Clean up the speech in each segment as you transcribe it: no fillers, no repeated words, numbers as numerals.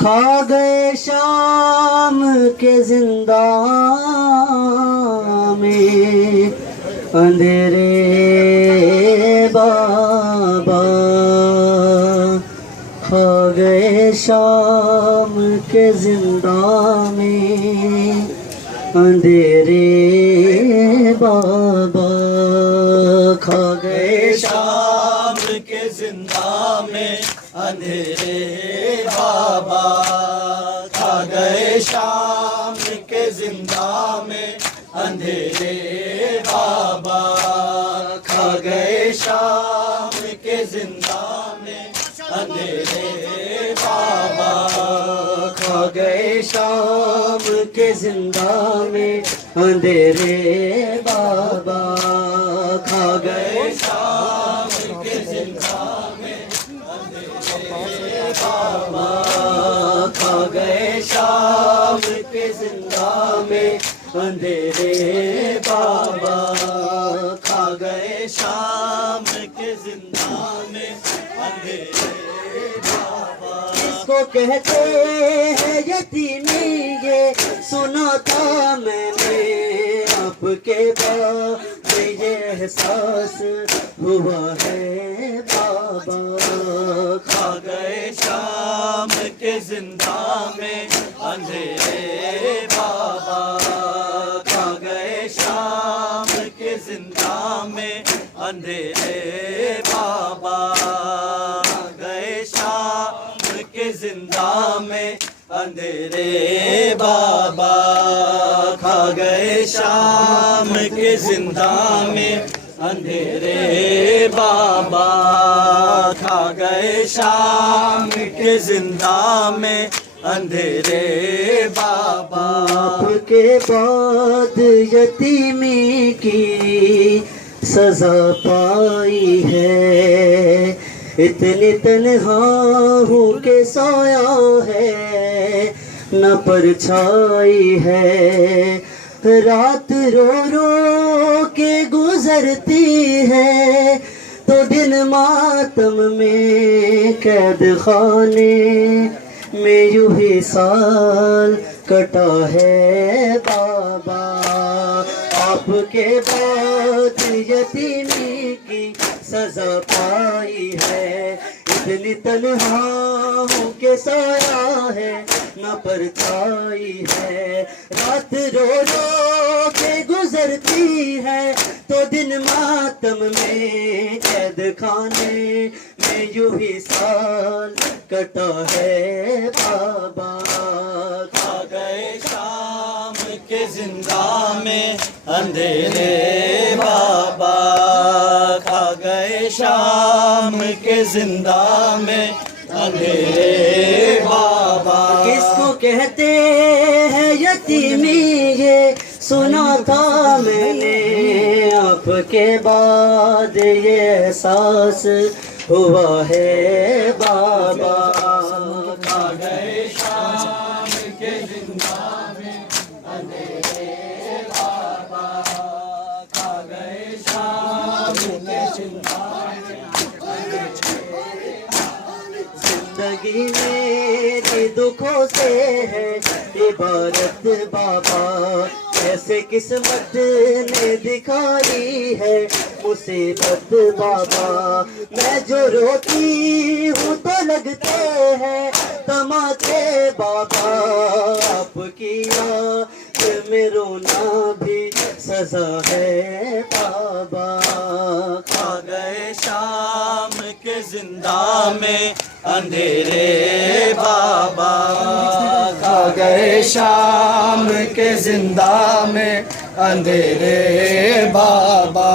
खा गए शाम के जिंदा में अंधेरे बाबा, खा गए शाम के जिंदा में अंधेरे बाबा, खा गए शाम के जिंदा में अंधेरे बाबा, खा गए शाम के जिंदा में अंधेरे बाबा, खा गए शाम के जिंदा में अंधेरे बाबा, खा गए शाम के जिंदा में अंधेरे बाबा, खा गए शाम के जिंदा में अंधेरे बाबा, खा गए शाम के जिंदा में अंधेरे बाबा, खा गए शाम के जिंदा में अंधेरे बाबा। इसको कहते हैं यतीमी, ये सुना था मैंने आपके बाद ये एहसास हुआ है बाबा, खा गए शाम के जिंदा में अंधेरे बाबा, खा गए शाम के जिंदा में अंधेरे बाबा, गए शाम के जिंदा में अंधेरे बाबा, खा गए शाम के जिंदा में अंधेरे बाबा, खा गए शाम के जिंदा में अंधेरे बाबा। आपके बाद यतीमी की सजा पाई है, इतनी तन्हा हूँ के सोया है न परछाई है, रात रो रो के गुजरती है तो दिन मातम में कैद खाने में यूं ही साल कटा है बाबा। आपके बाद यतीमी की सजा पाई है, इतनी तन्हा हूँ के सोया है न परछाई है, रात रो रो के गुजरती है तो दिन मातम में कैद खाने में यूं ही साल कटा है बाबा। खा गए शाम के जिंदा में अंधेरे बाबा, खा गए शाम के जिंदा में अंधेरे बाबा। किसको कहते हैं यतीमी, ये सुना था मैंने आपके बाद ये एहसास हुआ है बाबा। खा गए शाम के जिंदा में अंधेरे बाबा, खा गए शाम के जिंदा में अंधेरे बाबा। जिंदगी मेरी दुखों से है इबारत बाबा, ऐसे किस्मत ने दिखाई है मुसीबत बाबा। मैं जो रोती हूँ तो लगते हैं तमाचे बाबा, आपकी याद में रोना भी सजा है बाबा। खा गए शाम के जिंदा में अंधेरे बाबा, खा गए शाम के जिंदा में अंधेरे बाबा,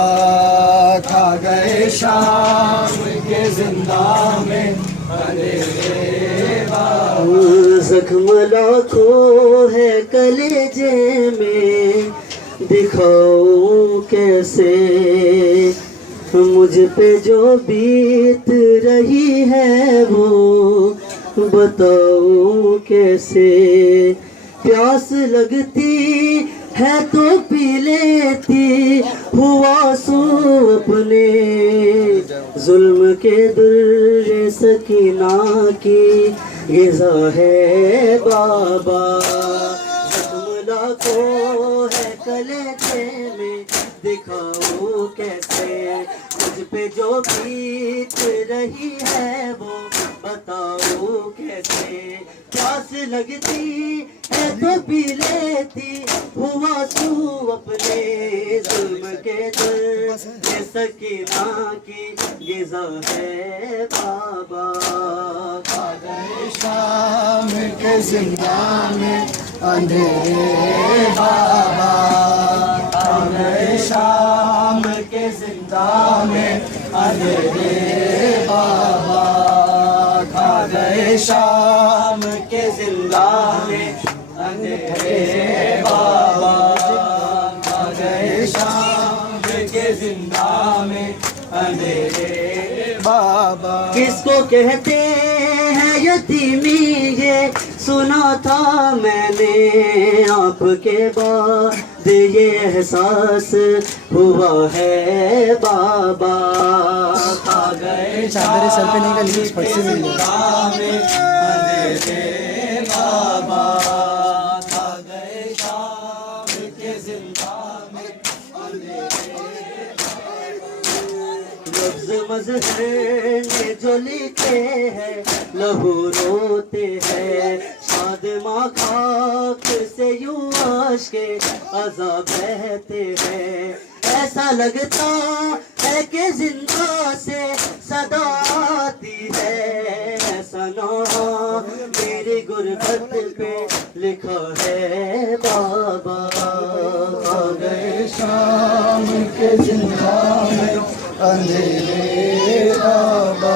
खा गए शाम के जिंदा में अंधेरे बाबा। जख्म लाखों है कलेजे में, दिखाऊं कैसे मुझ पे जो बीत रही है वो बताऊं कैसे। प्यास लगती है तो पी लेती हुआ सू अपने जुल्म के दुर्रे सकीना की गिज़ा है बाबा। जुमला को है कलेजे में दिखाऊं कैसे, मुझ पे जो बीत रही है वो बताऊं कैसे। प्यास लगती है तो पी लेती हुआ सू अपने जुल्म के दर ये सकीना की गिज़ा है बाबा। खा गए शाम के जिंदा में अंधेरे बाबा, खा गए शाम के जिंदा में अंधेरे बाबा, खा गए शाम के जिंदा में अंधेरे बाबा, खा गए शाम के जिंदा में अंधेरे बाबा। किसको कहते हैं यतीमी ये सुना था मैंने, आपके बाद ये एहसास हुआ है बाबा। खा गए चादर सर पे नहीं गली फट से मिल अंधेरे बाबा, खा गए शाम के जिंदा में लफ्ज़ मज़हर ने जो लिखे हैं लहू रोते हैं, शादमा खाक से यूं आश्के अज़ा बहते हैं। ऐसा लगता है कि जिंदा से सदा आती है, ऐसा नाम मेरी गुर्बत पे लिखा है बाबा। खा गए शाम के जिंदा में अंधेरे बाबा।